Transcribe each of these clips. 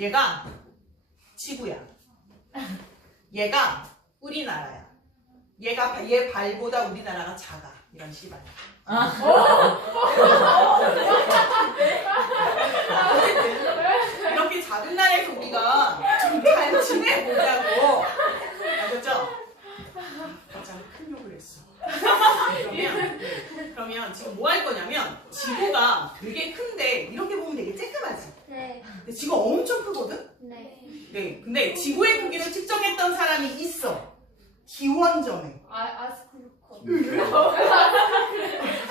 얘가 지구야. 얘가 우리나라야. 얘가 바- 얘 발보다 우리나라가 작아. 이런 씨발. 어쨌든 이렇게 작은 나라에서 우리가 좀잘 지내보자고. 알겠죠? 가장 큰 욕을 했어. 그러면, 그러면 지금 뭐 할 거냐면 지구가 되게 큰데 이렇게 보면 되게 쬐끔하지. 네. 근데 지구가 엄청 크거든? 네. 네. 근데 지구의 크기를 측정했던 사람이 있어. 기원전에. 아, 아스쿠르코.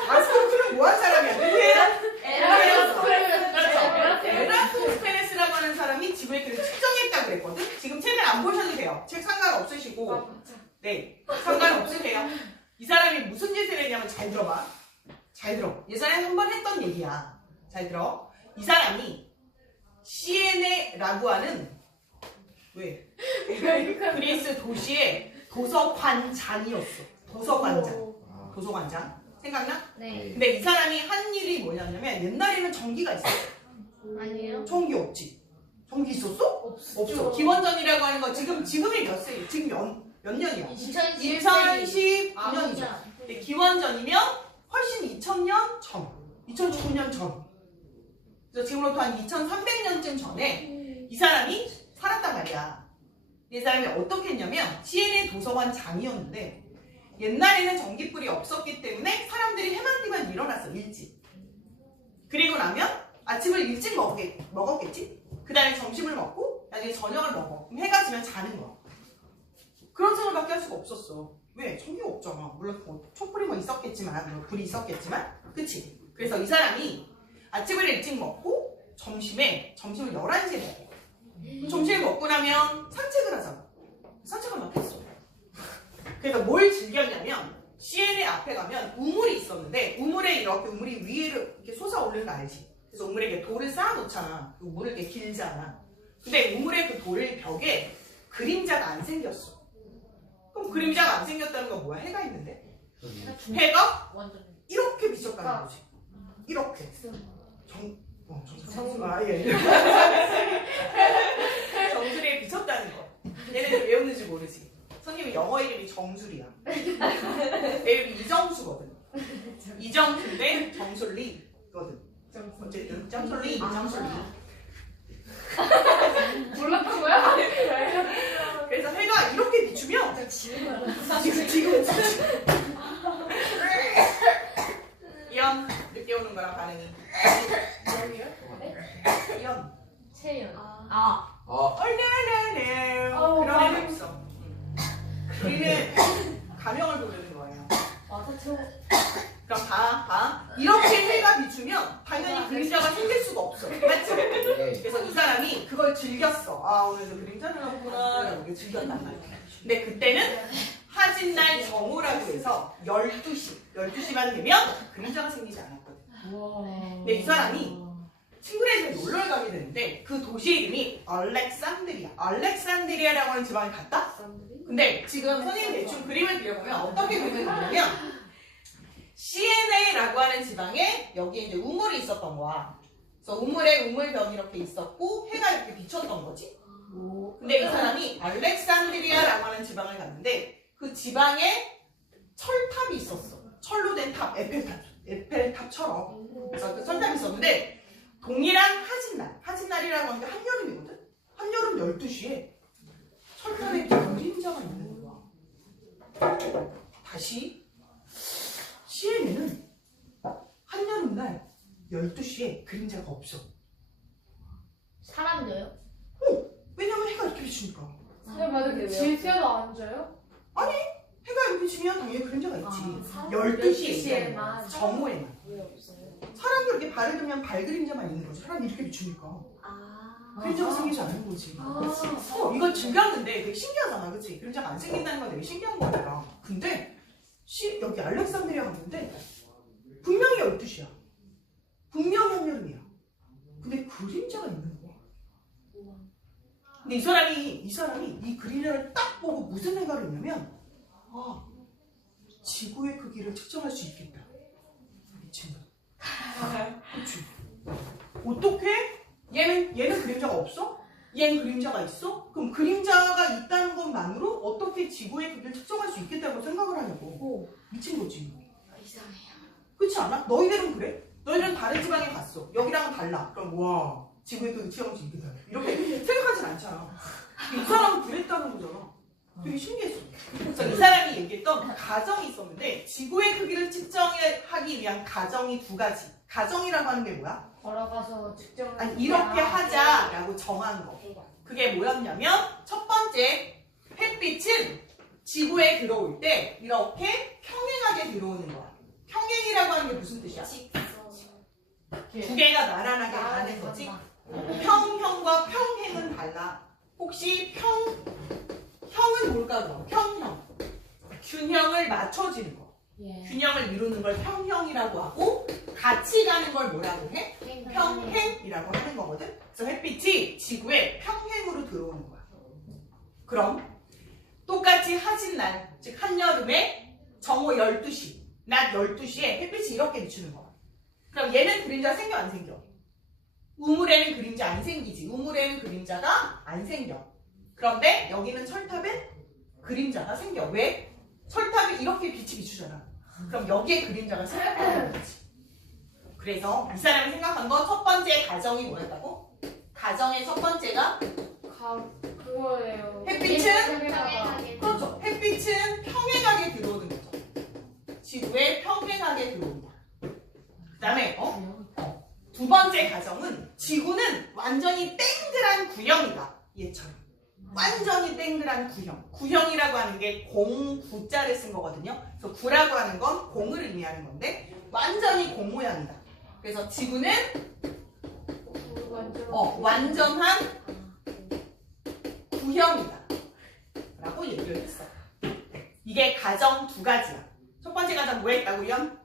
아스토크는 뭐 한 사람이야? 누구예요? 에라스쿠르코. 그렇죠. 에라토스페네스라고 하는 사람이 지구의 크기를 측정했다고 그랬거든? 지금 책을 안 보셔도 돼요. 책 상관없으시고. 네. 상관없으세요. 이 사람이 무슨 짓을 했냐면 잘 들어봐. 잘 들어. 예전에 한 번 했던 얘기야. 잘 들어. 이 사람이 시에네라고 하는 왜? 그리스 도시의 도서관장이었어. 도서관장. 도서관장. 생각나? 네. 근데 이 사람이 한 일이 뭐냐면 옛날에는 전기가 있었어. 아니에요? 전기 없지. 전기 있었어? 없어. 없어. 기원전이라고 하는 거 지금 지금이 몇 세? 지금 몇, 몇 년이야? 2011. 2019년이죠. 근데 기원전이면 훨씬 2000년 전, 2009년 전. 그래서 지금으로부터 한 2300년쯤 전에 이 사람이 살았단 말이야. 이 사람이 어떻게 했냐면 CNN 도서관 장이었는데 옛날에는 전기불이 없었기 때문에 사람들이 해만 뛰면 일어났어 일찍. 그리고 나면 아침을 일찍 먹겠, 먹었겠지? 그 다음에 점심을 먹고 나중에 저녁을 먹어. 그럼 해가 지면 자는 거야. 그런 생활밖에 할 수가 없었어. 왜? 전기가 없잖아. 물론 뭐 촛불이 뭐 있었겠지만, 뭐 불이 있었겠지만, 그치? 그래서 이 사람이 아침을 일찍 먹고 점심에 점심을 11시에 먹어. 그럼 점심을 먹고 나면 산책을 하잖아. 산책을 막 했어. 그래서 뭘 즐겼냐면 CN의 앞에 가면 우물이 있었는데 우물에 이렇게 우물이 위로 이렇게 솟아오르는 거 알지? 그래서 우물에 이렇게 돌을 쌓아놓잖아. 그 우물을 이렇게 길잖아. 근데 우물의 그 돌 벽에 그림자가 안 생겼어. 그럼 그림자가 안 생겼다는 건 뭐야? 해가 있는데? 해가 완전. 이렇게 비쳤다는 거지. 이렇게. 정, 어, 정, 정- 아, 예. 정수리에 비쳤다는 거. 얘네들 왜 웃는지 모르지. 선생님 영어 이름이 정수리야. 내 이름이 이정수거든. 이정수인데 정술리거든. 어쨌든 정술리, 정술리. 몰랐던 거야? 그래서 해가 이렇게 비추면 지금 지금 이연 늦게 오는 거랑 반응이 이 아, 그런 가명을 부르는 거예요. 그럼 봐, 봐 이렇게 해가 비추면 당연히 그림자가 생길 수가 없어 맞지? 네. 그래서 이 사람이 그걸 즐겼어 아 오늘도 그림자를 말이야 근데 그때는 하진날 정오라고 해서 12시 12시만 되면 그림자가 생기지 않았거든 근데 이 사람이 친구네 집에 놀러 가게 되는데 그 도시 이름이 알렉산드리아. 알렉산드리아라고 하는 지방에 갔다? 근데 지금 선생님 대충 그림을 그려보면 어떻게 그림을 그리냐면 CNA라고 하는 지방에 여기에 이제 우물이 있었던 거야. 그래서 우물에 우물벽이 이렇게 있었고 해가 이렇게 비쳤던 거지. 근데 이 사람이 알렉산드리아라고 하는 지방을 갔는데 그 지방에 철탑이 있었어. 철로 된 탑, 에펠탑, 에펠탑처럼. 그래서 그 철탑이 있었는데 동일한 하진날, 하진날이라고 하는 게 한여름이거든? 한여름 12시에 철탑에 그림자가 있는 거야. 다시 CNN은 한여름날 12시에 그림자가 없어. 사람도요? 왜냐면 해가 이렇게 비추니까. 선생님 만약에 질세도 안 져요? 해가 이렇게 비추면 당연히 그림자가 있지. 아, 12시에 만 정오에만. 왜 없어요? 사람이 이렇게 발을 들면 발 그림자만 있는 거지. 사람이 이렇게 비추니까. 아. 그림자가 생기지 않는 거지. 아, 어, 이걸 즐겼는데 되게 신기하잖아, 그치? 그림자가 안 생긴다는 건 되게 신기한 거니까. 근데, 시, 여기 알렉산드리아 갔는데, 분명히 12시야. 분명히 한여름이야. 근데 그림자가 있는 거야. 근데 이 사람이, 이 사람이 이 그림자를 딱 보고 무슨 생각을 했냐면, 아, 지구의 크기를 측정할 수 있겠다. 미친다. 그치? 어떻게? 얘는, 얘는 그림자가 없어? 얘는 그림자가 있어? 그럼 그림자가 있다는 것만으로 어떻게 지구의 크기를 측정할 수 있겠다고 생각을 하냐고. 미친 거지. 이상해요. 그렇지 않아? 너희들은 그래? 너희들은 다른 지방에 갔어. 여기랑 달라. 그럼 와 지구의 크기 측정할 수 있겠다. 이렇게 생각하진 않잖아. 이 사람은 그랬다는 거잖아. 되게 신기했어. 이 사람이 얘기했던 가정이 있었는데 지구의 크기를 측정하기 위한 가정이 두 가지. 가정이라고 하는 게 뭐야? 걸어가서 측정을 아니 이렇게 하자라고 정한 거. 그게 뭐였냐면 첫 번째 햇빛은 지구에 들어올 때 이렇게 평행하게 들어오는 거야. 평행이라고 하는 게 무슨 뜻이야? 두 개가 나란하게 가는 거지. 평형과 평행은 달라. 혹시 평 형은 뭘까 그럼? 평형. 균형을 맞춰지는 거. 예. 균형을 이루는 걸 평형이라고 하고 같이 가는 걸 뭐라고 해? 평행이라고 하는 거거든. 그래서 햇빛이 지구에 평행으로 들어오는 거야. 그럼 똑같이 하진 날, 즉 한여름에 정오 12시, 낮 12시에 햇빛이 이렇게 비추는 거야. 그럼 얘는 그림자 생겨 안 생겨? 우물에는 그림자 안 생기지. 우물에는 그림자가 안 생겨. 그런데 여기는 철탑에 그림자가 생겨. 왜? 철탑이 이렇게 빛이 비추잖아. 그럼 여기에 그림자가 생겼다는 거지. 그래서 이 사람이 생각한 건 첫 번째 가정이 뭐였다고? 가정의 첫 번째가 가 그거예요. 햇빛은 평행하게. 그렇죠. 햇빛은 평행하게 들어오는 거죠. 지구에 평행하게 들어온다. 그 다음에 어? 두 번째 가정은 지구는 완전히 땡그란 구형이다. 얘처럼. 완전히 땡그란 구형. 구형이라고 하는 게 공, 구자를 쓴 거거든요. 그래서 구라고 하는 건 공을 의미하는 건데 완전히 공 모양이다. 그래서 지구는. 어, 완전한 구형이다. 라고 얘기를 했어. 이게 가정 두 가지야. 첫 번째 가정 뭐 했다고요?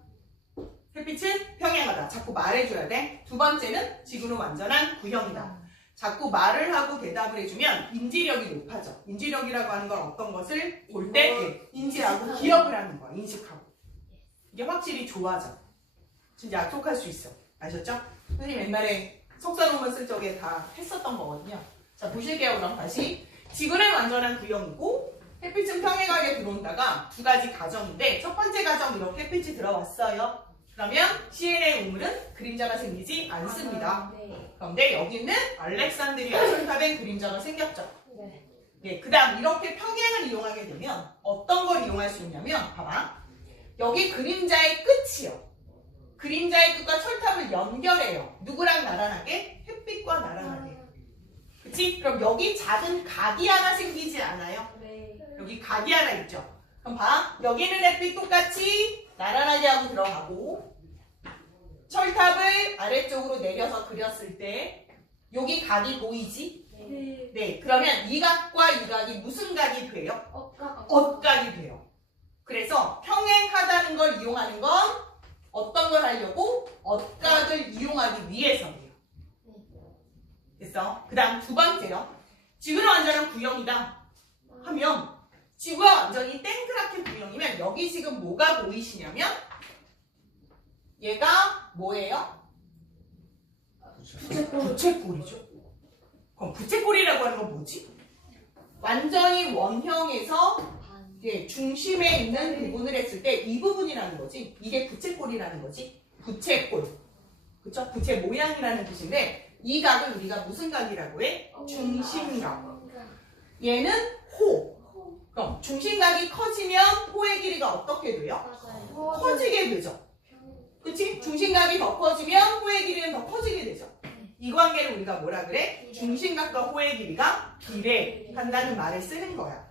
햇빛은 평행하다. 자꾸 말해줘야 돼. 두 번째는 지구는 완전한 구형이다. 자꾸 말을 하고 대답을 해주면 인지력이 높아져. 인지력이라고 하는 건 어떤 것을 볼 때 인지하고 기억을 하는 거야. 인식하고. 이게 확실히 좋아져. 진짜 약속할 수 있어. 아셨죠? 선생님 옛날에 논문 쓸 적에 다 했었던 거거든요. 자, 보실게요. 그럼 다시. 지구는 완전한 구형이고 햇빛은 평행하게 들어온다가 두 가지 가정인데 첫 번째 가정 이렇게 햇빛이 들어왔어요. 그러면 CN의 우물은 그림자가 생기지 않습니다. 그런데 여기는 알렉산드리아 철탑에 그림자가 생겼죠. 네. 네, 그 다음 이렇게 평행을 이용하게 되면 어떤 걸 이용할 수 있냐면 봐봐. 여기 그림자의 끝이요. 그림자의 끝과 철탑을 연결해요. 누구랑 나란하게? 햇빛과 나란하게. 그치? 그럼 여기 작은 각이 하나 생기지 않아요? 여기 각이 하나 있죠. 그럼 봐. 여기는 햇빛 똑같이 나란하게 하고 들어가고 철탑을 아래쪽으로 내려서 그렸을 때 여기 각이 보이지? 네. 그러면 이 각과 이 각이 무슨 각이 돼요? 엇각이 돼요. 그래서 평행하다는 걸 이용하는 건 어떤 걸 하려고? 엇각을 이용하기 위해서예요. 됐어? 그 다음 두 번째요. 지구는 완전한 구형이다 하면 지구가 완전히 땡그랗게 구형이면 여기 지금 뭐가 보이시냐면 얘가 뭐예요? 부채꼴이죠. 그럼 부채꼴이라고 하는 건 뭐지? 완전히 원형에서 예, 중심에 있는 부분을 했을 때 이 부분이라는 거지. 이게 부채꼴이라는 거지. 부채꼴. 그쵸? 부채 모양이라는 뜻인데 이 각을 우리가 무슨 각이라고 해? 중심각. 얘는 호. 그럼 중심각이 커지면 호의 길이가 어떻게 돼요? 커지게 되죠. 그치? 중심각이 더 커지면 호의 길이는 더 커지게 되죠. 이 관계를 우리가 뭐라 그래? 중심각과 호의 길이가 비례한다는 말을 쓰는 거야.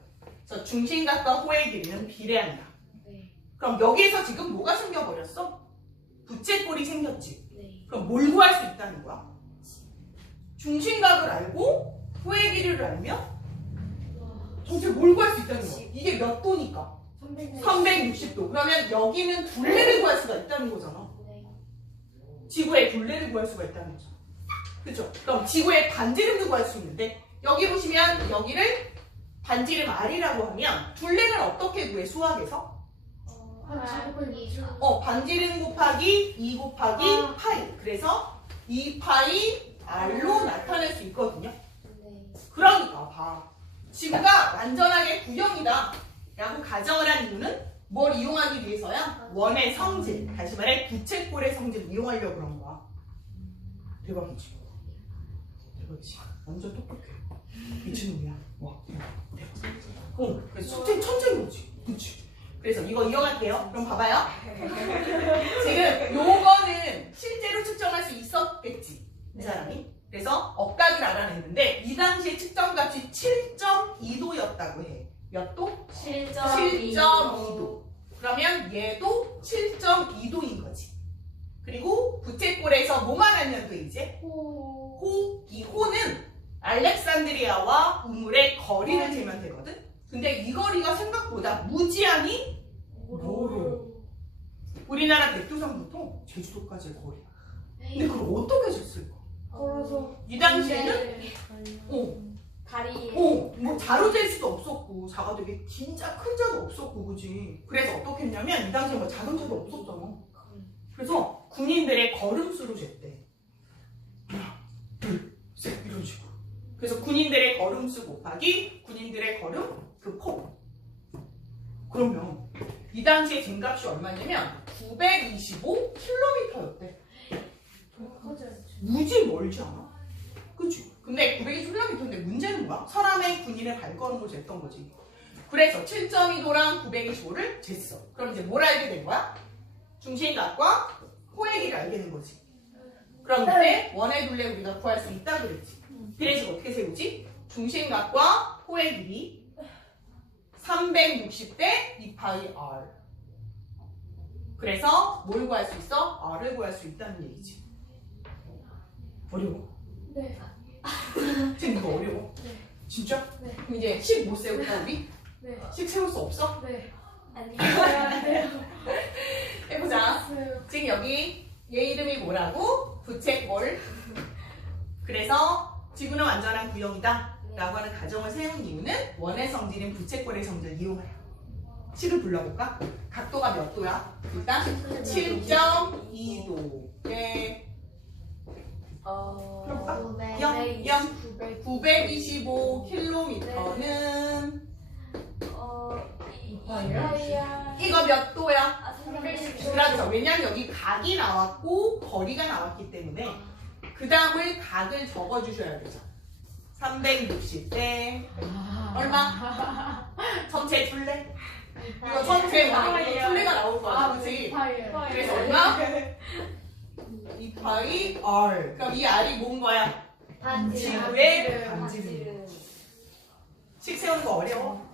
그래서 중심각과 호의 길이는 비례한다. 그럼 여기에서 지금 뭐가 생겨버렸어? 부채꼴이 생겼지. 그럼 뭘 구할 수 있다는 거야? 중심각을 알고 호의 길이를 알면 도대체 뭘 구할 수 있다는 거야? 이게 몇 도니까? 360도. 그러면 여기는 둘레를 구할 수가 있다는 거잖아. 지구의 둘레를 구할 수가 있다는 거죠. 그죠? 그럼 지구의 반지름도 구할 수 있는데 여기 보시면 여기를 반지름 R이라고 하면 둘레는 어떻게 구해 수학에서? 어 반지름 곱하기 2 곱하기 아. 파이 그래서 2파이 R로 나타낼 수 있거든요. 그러니까 봐. 지구가 완전하게 구형이다. 라고 가정을 한 이유는 뭘 이용하기 위해서야? 원의 성질. 다시 말해 부채꼴의 성질을 이용하려고 그런 거야. 대박이지. 대박이지. 완전 똑똑해. 미친놈이야. 와, 대박. 어, 그래서 천재, 천재인 거지. 그치. 그래서 이거 이어갈게요. 그럼 봐봐요. 지금 요거는 실제로 측정할 수 있었겠지. 이 사람이. 그래서 억각을 알아냈는데 이 당시에 측정값이 7.2도였다고 해. 몇 도? 7.2도. 그러면 얘도 7.2도인 거지. 그리고 부채꼴에서 뭐만 한 년도 이제? 호. 호, 이 호는 알렉산드리아와 우물의 거리를 재면 되거든? 근데 이 거리가 생각보다 무지하니 멀어. 우리나라 백두산부터 제주도까지의 거리야. 근데 그걸 어떻게 쟀을까? 걸어서. 이 당시에는 네. 어, 다리. 어, 뭐 자로 잴 수도 없었고 자가 되게 진짜 큰 자도 없었고 그지? 그래서 어떻게 했냐면 이 당시에 뭐 자동차도 없었잖아. 그래서 군인들의 걸음수로 쟀대. 하나, 둘, 셋 이런 식으로. 그래서 군인들의 걸음수 곱하기 군인들의 걸음 그 폭. 그러면 이 당시에 쟁값이 얼마냐면 925km였대. 무지 멀지 않아? 그치? 근데 920km인데 문제는 뭐야? 사람의 군인의 발걸음을 쟀던 거지. 그래서 7.2도랑 925를 쟀어. 그럼 이제 뭘 알게 된 거야? 중심각과 호의 길을 알게 된 거지. 그럼 이때 원의 둘레 우리가 구할 수 있다 그랬지. 비례식 어떻게 세우지? 중심각과 호의 길이 360대 2파이 r. 그래서 뭘 구할 수 있어? r을 구할 수 있다는 얘기지. 어려워? 네. 지금 이거 어려워? 네. 진짜? 네. 그럼 이제 식 못 세울까 우리? 네. 식 세울 수 없어? 네. 아니. 안 돼요. 해보자. 네. 지금 여기 얘 이름이 뭐라고? 부채꼴. 그래서 지구는 완전한 구형이다. 라고 하는 가정을 세운 이유는 원의 성질인 부채꼴의 성질을 이용하여. 식을 불러볼까? 각도가 몇 도야? 일단 7.2도. 네. 어. 그럴까? 네. 영, 영. 900. 925km는 어. 이파이야. 이거 몇 도야? 아, 360. 그렇죠. 왜냐면 여기 각이 나왔고 거리가 나왔기 때문에 그 다음을 각을 적어주셔야 되죠. 360대 얼마? 전체 둘레? 이거 전체 뭐 이거 둘레가 나올 거야. 그렇지? 그래서 얼마? 2파이 R. 그럼 이 R이 뭔 거야? 지구의 반지름. 식 세우는 거 어려워?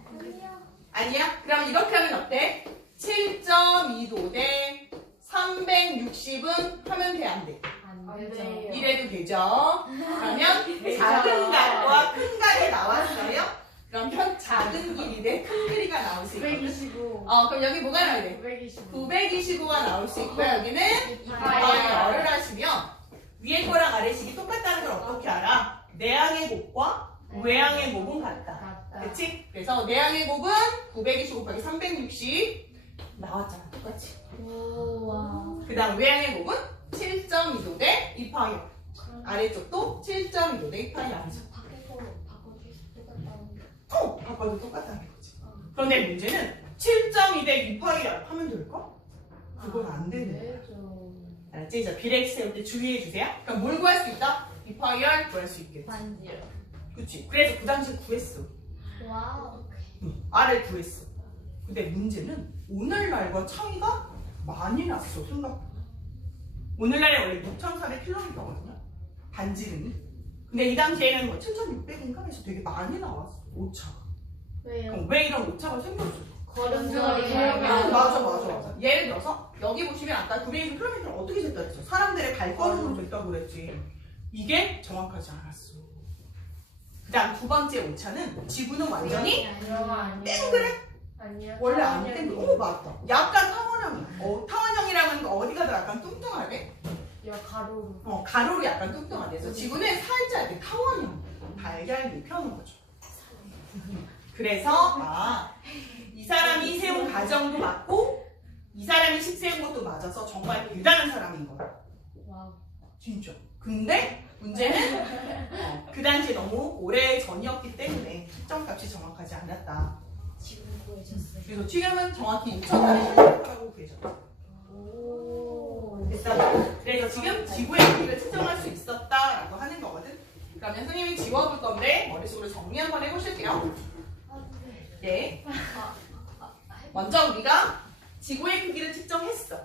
아니야? 그럼 이렇게 하면 어때? 7.2도 대 360은 하면 돼, 안 돼? 안 돼요. 이래도 되죠? 그러면 작은 각과 큰 각이 나왔어요? 그러면 작은 길이 대큰 길이가 나올 수 있거든? 925. 어, 그럼 여기 뭐가 나와야 돼? 925. 925가 나올 수 있고요. 여기는 위에 거랑 아래식이 똑같다는 걸 어떻게 알아? 내항의 곱과 외항의 곱은 같다. 그치? 그래서 내항의 곱은 920 곱하기 360 나왔잖아. 똑같이. 그 다음 외항의 곱은 7.2도 대 2파이 아래쪽도 7.2도 대 2파이 아래죠. 어! 바꿔도 똑같다는 거지. 그런데 문제는 7.2 대 2파이 하면 될까? 그건 안 되네. 알았지? 자, 비례식 세울 때 주의해 주세요. 그럼 뭘 구할 수 있다? 2파이 r 구할 수 있겠지. 반지요. 그치? 그래서 그 당시에 구했어. 와우. 응, R을 구했어. 근데 문제는 오늘날과 차이가 많이 났어, 생각보다. 오늘날에 원래 6,400km거든요. 반지름이. 근데 이 당시에는 뭐 7,600인가 해서 되게 많이 나왔어, 오차가. 왜요? 그럼 왜 이런 오차가 생겼어? 걸음걸이. 맞아, 맞아, 맞아. 예를 들어서 여기 보시면 아까 920km를 어떻게 쟀다 그랬죠? 사람들의 발걸음으로 쟀다고 그랬지. 이게 정확하지 않았어. 그 다음 두 번째 오차는 지구는 완전히. 땡그래? 아니야. 원래 안 땡그래. 어, 맞다. 약간 타원형이야. 어, 타원형이라는 거 어디가 더 약간 뚱뚱하대? 야 가로로. 어, 가로로 약간 뚱뚱하대. 그래서 지구는 살짝 이렇게 타원형. 달걀 펴는 거죠. 그래서, 아, 이 사람이 세운 가정도 맞고, 이 사람이 식 세운 것도 맞아서 정말 대단한 사람인 거야. 와우. 진짜. 근데 문제는 어, 그 당시에 너무 오래 전이었기 때문에 측정값이 정확하지 않았다. 지금 구해졌어요. 그래서 지금은 정확히 6,400을 하고 계셔. 오. 됐어? 그래서 지금 지구의 크기를 측정할 수 있었다라고 하는 거거든. 그러면 선생님이 지워볼 건데 머릿속으로 정리 한번 해보실게요. 네. 먼저 우리가 지구의 크기를 측정했어.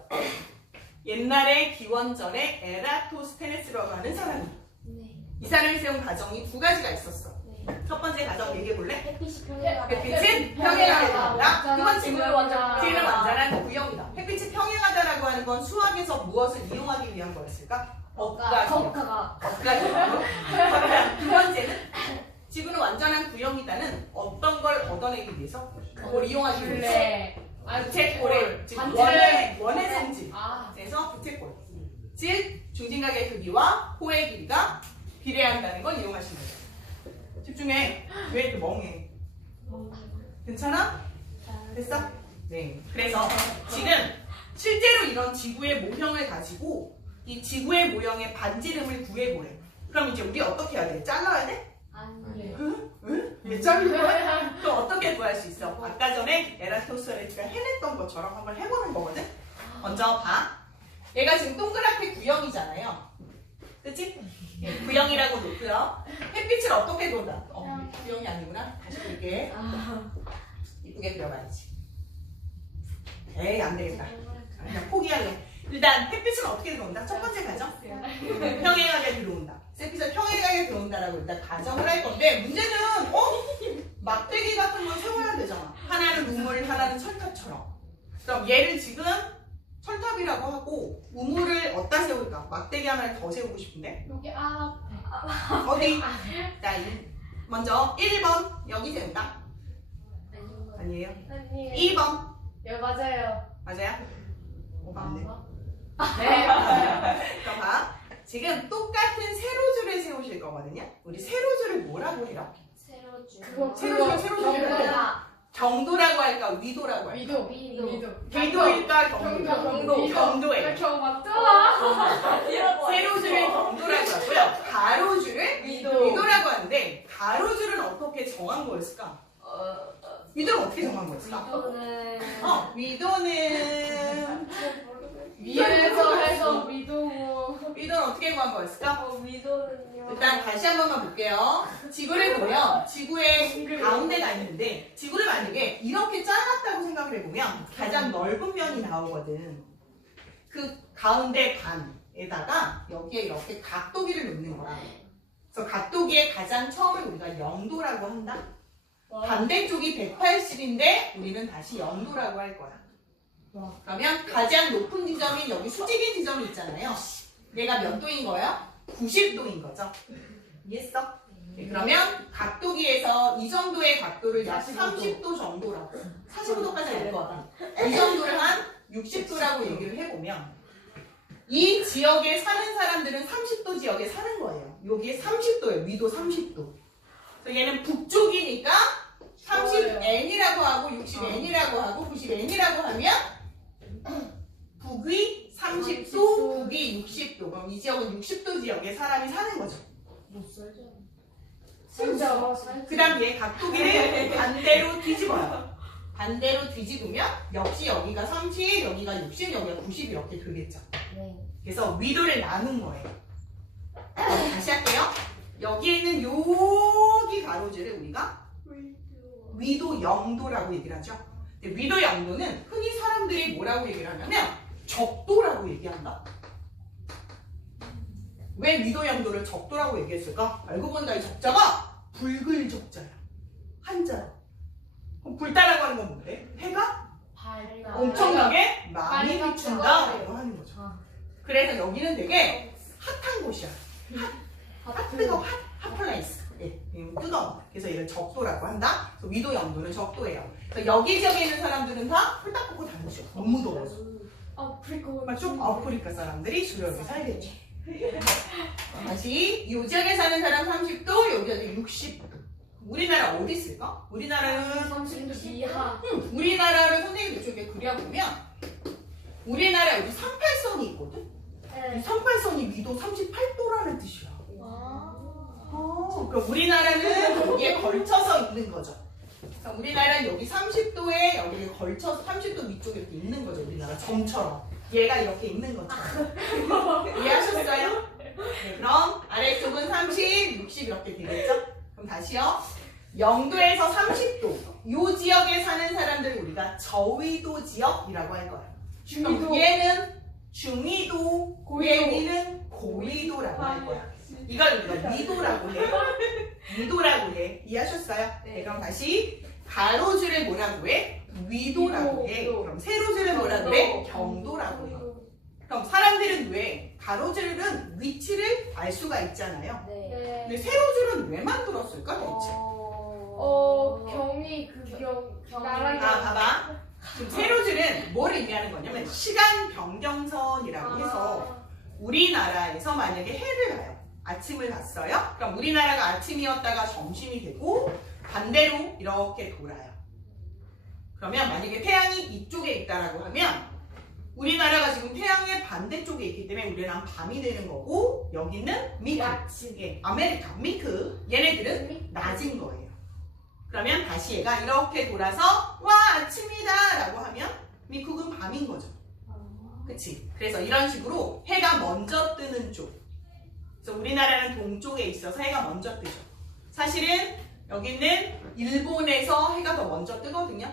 옛날에 기원전에 에라토스테네스라고 하는 사람이 네. 이 사람이 세운 가정이 두 가지가 있었어. 네. 첫 번째 가정 얘기해 볼래? 햇빛이 평행하다. 햇빛은 평행하게 된다. 두 번째는 지구의 완전- 지구는 완전한 구형이다. 햇빛이 평행하다라고 하는 건 수학에서 무엇을 이용하기 위한 거였을까? 덕화가. 억가 기억. 두 번째는 지구는 완전한 구형이다는 어떤 걸 얻어내기 위해서 뭘 이용하기 위해서 래 부채꼴을 즉 반지를- 원의 원의 성질 아. 그래서 부채꼴 즉 중심각의 크기와 호의 길이가 비례한다는 걸 이용하시는 거죠. 집중해. 왜 이렇게 멍해? 괜찮아? 됐어? 네. 그래서 지금 실제로 이런 지구의 모형을 가지고 이 지구의 모형의 반지름을 구해보래. 그럼 이제 우리 어떻게 해야 돼? 잘라야 돼? 아니에요. 거야? 또 어떻게 구할 수 있어? 아까 전에 에라토스레트가 해냈던 것처럼 한번 해보는 거거든? 먼저 봐. 얘가 지금 동그랗게 구형이잖아요. 그치? 예, 구형이라고 놓고요. 햇빛을 어떻게 본다? 어, 구형이 아니구나. 다시 볼게. 이쁘게 그려봐야지. 에이, 안 되겠다. 그냥 포기할래. 일단 햇빛은 어떻게 들어온다? 첫 번째 가정. 평행하게 들어온다. 햇빛은 평행하게 들어온다라고 일단 가정을 할 건데 문제는 어? 막대기 같은 걸 세워야 되잖아. 하나는 우물, 하나는 철탑처럼. 그럼 얘를 지금 철탑이라고 하고 우물을 어디다 세울까? 막대기 하나를 더 세우고 싶은데 여기 아. 어디? 자, 이- 먼저 1번 여기 세운다. 아니에요. 아니. 2번 예 맞아요. 맞아요? 어, 맞네. 네. 그럼 봐. 지금 똑같은 세로줄을 세우실 거거든요. 우리 세로줄을 뭐라고 해요? 그거 세로줄, 세로줄. 경도다. 경도라고 할까? 위도라고 할까? 위도. 위도. 위도. 위도일까? 경도? 경도. 경도예요. 경 맞잖아. 세로줄을 경도라고 하고요. 가로줄을 위도. 위도라고 하는데 가로줄은 어떻게 정한 거였을까? 위도는 어떻게 정한 거였을까? 위도는. 어, 위도는 위에서 해서 위도. 위도는 어떻게 정한 거였을까? 어, 위도는요. 일단 다시 한 번만 볼게요. 지구를 보면 지구의 가운데가 있는데 지구를 만약에 이렇게 잘랐다고 생각을 해보면 가장 넓은 면이 나오거든. 그 가운데 반에다가 여기에 이렇게 각도기를 놓는 거야. 그래서 각도기의 가장 처음을 우리가 0도라고 한다. 반대쪽이 180인데 우리는 다시 0도라고 할 거야. 그러면 가장 높은 지점인 여기 수직인 지점이 있잖아요. 얘가 몇 도인 거예요? 90도인 거죠. 이해했어? 네, 그러면 각도기에서 이 정도의 각도를 약 30도 정도라고 45도까지 될것 같아. 이 정도를 한 60도라고 얘기를 해보면 이 지역에 사는 사람들은 30도 지역에 사는 거예요. 여기에 30도예요. 위도 30도. 그래서 얘는 북쪽이니까 30n이라고 하고 60n이라고 하고 90n이라고 하면 북위 30도, 북위 60도. 그럼 이 지역은 60도 지역에 사람이 사는 거죠. 못 살죠. 진짜. 그 다음 얘 각도기를 반대로 뒤집어요. 반대로 뒤집으면 역시 여기가 30, 여기가 60, 여기가 90 이렇게 되겠죠. 네. 그래서 위도를 나눈 거예요. 다시 할게요. 여기에 있는 여기 가로줄을 우리가 위도 0도라고 얘기를 하죠. 위도 0도는 흔히 사람들이 뭐라고 얘기를 하냐면 적도라고 얘기한다. 왜 위도 0도를 적도라고 얘기했을까? 알고 보니까 이 적자가 붉을 적자야. 한자야. 그럼 불다라고 하는 건 뭔데? 해가 밝다. 엄청나게 많이 비춘다 라고 하는 거죠. 아. 그래서 여기는 되게 핫한 곳이야. 아, 핫 뜨거 핫 핫플레이스. 예, 음, 뜨거워. 그래서 얘를 적도라고 한다. 그래서 위도 영도는 적도예요. 그래서 여기 지역에 있는 사람들은 다 홀딱 벗고 다니죠. 너무 더워서. 아프리카. 쪽 아프리카 사람들이 주로 여기 살겠지. 다시 이 지역에 사는 사람 30도, 여기가 60도. 우리나라 어디 있을까? 우리나라는 30도 이하. 음, 우리나라를 선생님 이쪽에 그려보면 우리나라 여기 38선이 있거든? 이 네. 38선이 위도 38도라는 뜻이야. 와. 어, 그럼 우리나라는 여기에 걸쳐서 있는 거죠. 그럼 우리나라는 여기 30도에 여기에 걸쳐서 30도 위쪽에 이렇게 있는 거죠. 우리나라 점처럼. 얘가 이렇게 있는 것처럼. 이해하셨어요? 네, 그럼 아래쪽은 30, 60 이렇게 되겠죠? 그럼 다시요. 0도에서 30도. 이 지역에 사는 사람들을 우리가 저위도 지역이라고 할 거예요. 중위도. 얘는 중위도, 고위도. 얘는 고위도라고 할 거야. 이걸 우리가 위도라고 해. 위도라고 해. 이해하셨어요? 네. 그럼 다시 가로줄을 뭐라고 해? 위도라고 해. 위도. 그럼 세로줄을 뭐라고 해? 경도라고 해. 그럼 사람들은 왜 가로줄은 위치를 알 수가 있잖아요. 네. 근데 네. 세로줄은 왜 만들었을까 대체? 어 경이 그경 나랑 아 봐봐. 지금 세로줄은 뭘 의미하는 거냐면 시간 변경선이라고 해서 우리나라에서 만약에 해를 봐요. 아침을 봤어요. 그럼 우리나라가 아침이었다가 점심이 되고 반대로 이렇게 돌아요. 그러면 만약에 태양이 이쪽에 있다라고 하면 우리나라가 지금 태양의 반대쪽에 있기 때문에 우리랑 밤이 되는 거고 여기는 미크. 예, 아메리카, 미크 얘네들은 낮인 거예요. 그러면 다시 얘가 이렇게 돌아서 와 아침이다 라고 하면 미국은 밤인 거죠. 그치? 그래서 이런 식으로 해가 먼저 뜨는 쪽. 그래서 우리나라는 동쪽에 있어서 해가 먼저 뜨죠. 사실은 여기는 일본에서 해가 더 먼저 뜨거든요.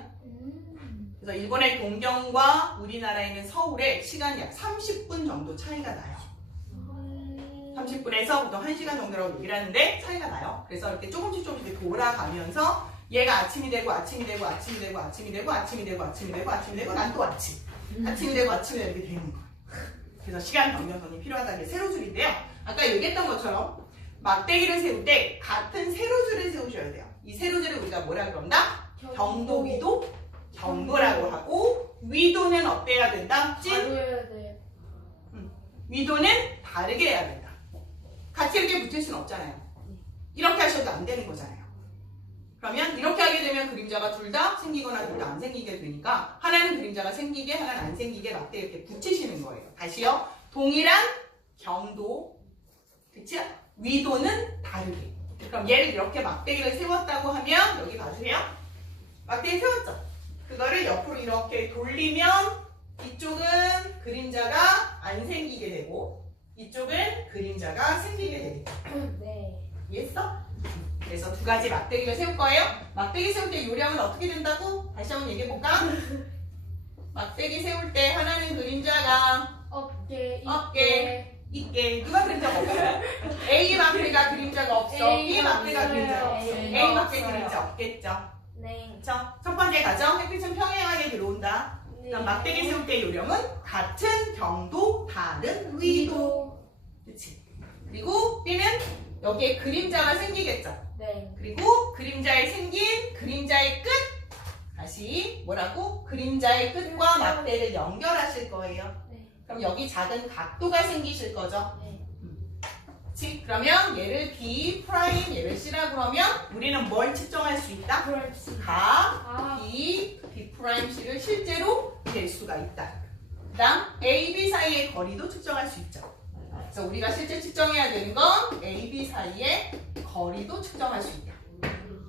그래서 일본의 동경과 우리나라에 있는 서울의 시간이 약 30분 정도 차이가 나요. 30분에서 보통 1시간 정도라고 얘기를 하는데 차이가 나요. 그래서 이렇게 조금씩 조금씩 돌아가면서 얘가 아침이 되고 아침이 되고 아침이 되고 아침이 되고 아침이 되고 아침이 되고 아침이 되고 난 또 아침. 아침이 되고 아침이 되고 이렇게 되는 거예요. 그래서 시간 변경선이 필요하다는 게 세로 줄인데요. 아까 얘기했던 것처럼 막대기를 세울 때 같은 세로줄을 세우셔야 돼요. 이 세로줄을 우리가 뭐라 그런다? 경도, 위도, 경도라고 하고 위도는 어때야 된다? 찐 바로해야 돼. 위도는 다르게 해야 된다. 같이 이렇게 붙일 수는 없잖아요. 이렇게 하셔도 안 되는 거잖아요. 그러면 이렇게 하게 되면 그림자가 둘 다 생기거나 둘 다 안 생기게 되니까 하나는 그림자가 생기게 하나는 안 생기게 막대 이렇게 붙이시는 거예요. 다시요. 동일한 경도, 그치? 위도는 다르게. 그럼 얘를 이렇게 막대기를 세웠다고 하면 여기 봐주세요. 막대기 세웠죠? 그거를 옆으로 이렇게 돌리면 이쪽은 그림자가 안 생기게 되고 이쪽은 그림자가 생기게 되겠다. 네. 이해했어? 그래서 두 가지 막대기를 세울 거예요. 막대기 세울 때 요령은 어떻게 된다고? 다시 한번 얘기해 볼까? 막대기 세울 때 하나는 그림자가 어깨, 어깨. 있게 누가 그림자가 없어요? A 막대가 그림자가 없어. A B 막대가 없어요. 그림자가 없어. A A 막대 없어요. 그림자 없겠죠. 네. 자, 첫 번째 가정 햇빛은 평행하게 들어온다. 그다음 막대기 세울 때 요령은 같은 경도 다른 위도. 그치? 그리고 B는 여기에 그림자가 생기겠죠. 네. 그리고 그림자에 생긴 그림자의 끝 다시 뭐라고? 그림자의 끝과 막대를 연결하실 거예요. 네. 그럼 여기 작은 각도가 생기실 거죠. 네. 그치? 그러면 얘를 B 프라임 얘를 C라 그러면 우리는 뭘 측정할 수 있다? 각 아, B, B 프라임 C를 실제로 될 수가 있다. 그 다음 A, B 사이의 거리도 측정할 수 있죠. 그래서 우리가 실제 측정해야 되는 건 A, B 사이의 거리도 측정할 수 있다.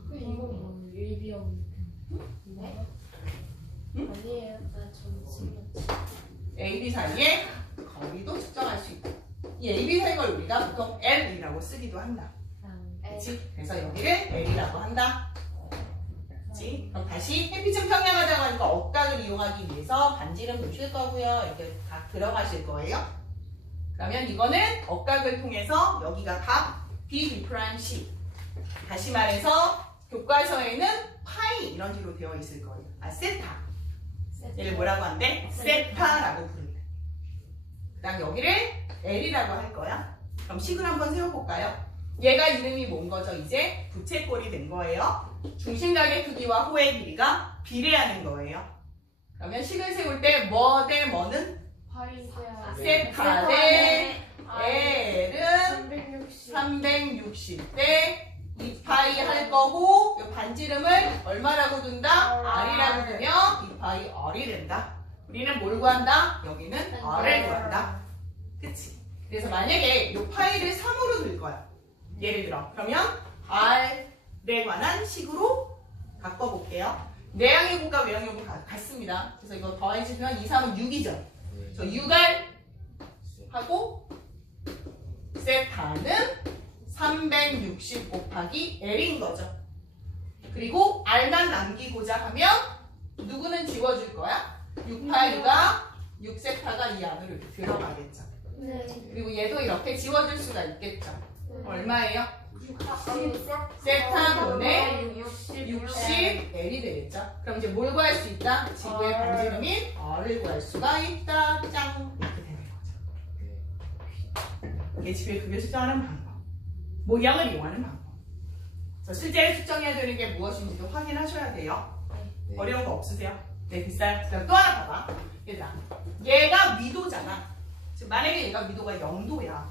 그 이거 뭐 예비형. 네? 응? 아니에요. 나좀 생겼지. A, B 사이의 거리도 측정할 수 있다. 이 A, B 사이 걸 우리가 보통 L이라고 쓰기도 한다. 그렇지? 그래서 여기를 L이라고 한다. 그렇지? 그럼 다시 햇빛은 평행하다고 하니까 억각을 이용하기 위해서 반지름 보실 거고요. 이렇게 각 들어가실 거예요. 그러면 이거는 억각을 통해서 여기가 각 B, B 프라임 C. 다시 말해서 교과서에는 파이 이런 식으로 되어 있을 거예요. 아 세타. 얘를 뭐라고 한대? 세타라고 부른다. 그 다음 여기를 L이라고 할 거야. 그럼 식을 한번 세워볼까요? 얘가 이름이 뭔 거죠? 이제 부채꼴이 된 거예요. 중심각의 크기와 호의 길이가 비례하는 거예요. 그러면 식을 세울 때 뭐 대 뭐는. 세타 대 L은 360. 360대 2파이 할 거고 이 반지름을 얼마라고 둔다? R이라고 두면 2파이 R이 된다. 우리는 뭘 구한다? 여기는 R을 구한다. 그치? 그래서 만약에 이 파이를 3으로 둘 거야. 예를 들어 그러면 R에 관한 식으로 바꿔볼게요. 내양의 곱과 외양의 곱은 같- 같습니다. 그래서 이거 더해주면 2, 3은 6이죠. 그래서 6R 하고 세타는 360 곱하기 L인 거죠. 그리고 R만 남기고자 하면 누구는 지워줄 거야? 6파이가 6세타가 이 안으로 이렇게 들어가겠죠. 네. 그리고 얘도 이렇게 지워줄 수가 있겠죠. 얼마예요? 어, 세타 분의 60. 60 L이 되겠죠. 그럼 이제 뭘 구할 수 있다? 지구의 R. 반지름인 R을 구할 수가 있다. 짱! 이렇게 되는 거죠. 이게 지구의 크기를 측정하는 방법. 모양을 이용하는 방법. 그래서 실제 측정해야 되는 게 무엇인지도 확인하셔야 돼요. 어려운 거 없으세요? 네, 비싸요. 그럼 또 하나 봐봐. 얘들아. 얘가 위도잖아. 지금 만약에 얘가 위도가 0도야.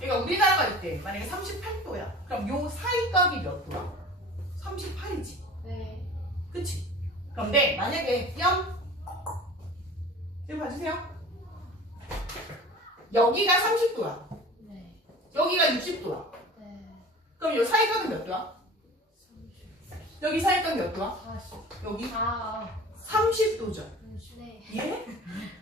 얘가 우리나라가 이때 만약에 38도야. 그럼 요 사이각이 몇 도야? 38이지. 네. 그치? 그런데 만약에 0 지금 봐주세요. 여기가 30도야. 네. 여기가 60도야. 네. 그럼 요 사이각은 몇 도야? 여기 사이각 몇 도야? 40. 여기 아. 30도죠. 네. 예?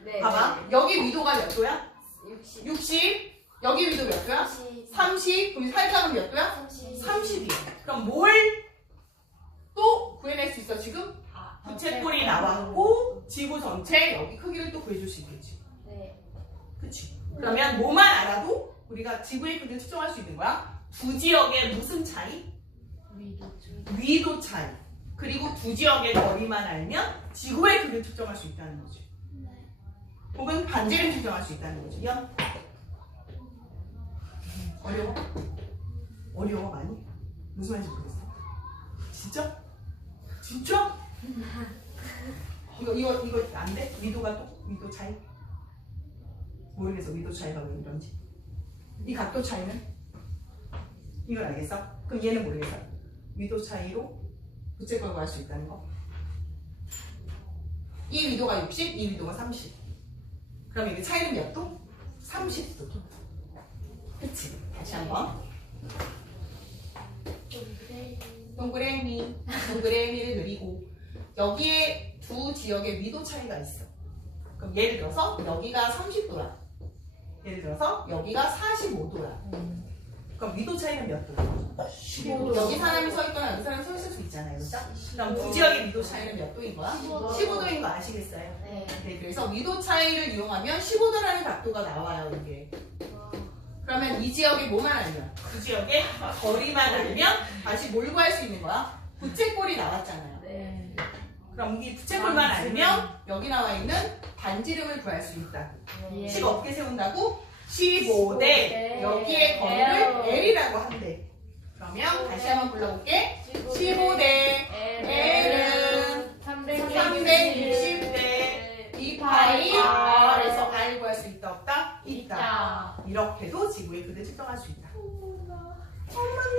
네. 봐봐. 여기 위도가 몇 도야? 60. 60. 여기 위도 몇 도야? 30. 30. 그럼 사이각은 몇 도야? 30. 30이야. 그럼 뭘 또 구해낼 수 있어 지금? 아. 부채꼴이 나왔고 지구 전체 여기 크기를 또 구해줄 수 있겠지. 네. 그치? 그러면 뭐만 알아도 우리가 지구의 크기를 측정할 수 있는 거야? 두 지역의 무슨 차이? 위도 차이. 그리고 두 지역의 거리만 알면 지구의 크기를 측정할 수 있다는 거지. 네. 혹은 반지를 측정할 수 있다는 거지. 연. 어려워? 어려워 많이? 무슨 말인지 모르겠어. 진짜? 진짜? 이거 이거 이거 안 돼? 위도가 또 위도 차이? 모르겠어 위도 차이가 왜 이런지. 이 각도 차이는? 이걸 알겠어? 그럼 얘는 모르겠어. 위도 차이로 부채꼴 구할 수 있다는 거. 이 위도가 60, 이 위도가 30. 그럼 이게 차이는 몇 도? 30도. 그치? 다시 한 번. 동그라미, 동그라미를 그리고 여기에 두 지역의 위도 차이가 있어. 그럼 예를 들어서 여기가 30도야. 예를 들어서 여기가 45도야. 그럼 위도 차이는 몇 도? 15도. 여기 사람이 서 있거나 여기 사람이 서 있을 수 있잖아요. 그죠? 그럼 두 지역의 위도 차이는 몇 도인 거야? 15도. 15도인 거 아시겠어요? 네. 네, 그래서 위도 차이를 이용하면 15도라는 각도가 나와요, 이게. 그러면 이 지역의 뭐만 알면? 그 지역의 거리만 알면 다시 뭘 구할 수 있는 거야? 부채꼴이 나왔잖아요. 네. 그럼 이 부채꼴만 알면 여기 나와 있는 반지름을 구할 수 있다. 예. 식 어떻게 세운다고? 15대 네. 여기의 거리를 L. L이라고 한대. 그러면 다시 한번 불러볼게. 15대 L은 360대 2파이 R에서 R 구할 수 있다 없다? 있다. 이렇게도 지구의 크기를 측정할 수 있다. 엄마야.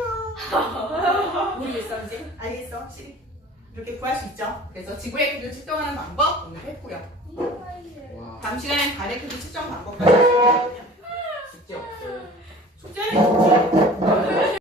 모르겠어 이제? 알겠어? 이렇게 구할 수 있죠? 그래서 지구의 크기를 측정하는 방법 오늘 했고요. 다음 시간엔 달의 크기 측정 방법까지 할 거거든요. 숙제 없어요. 숙제는 있지.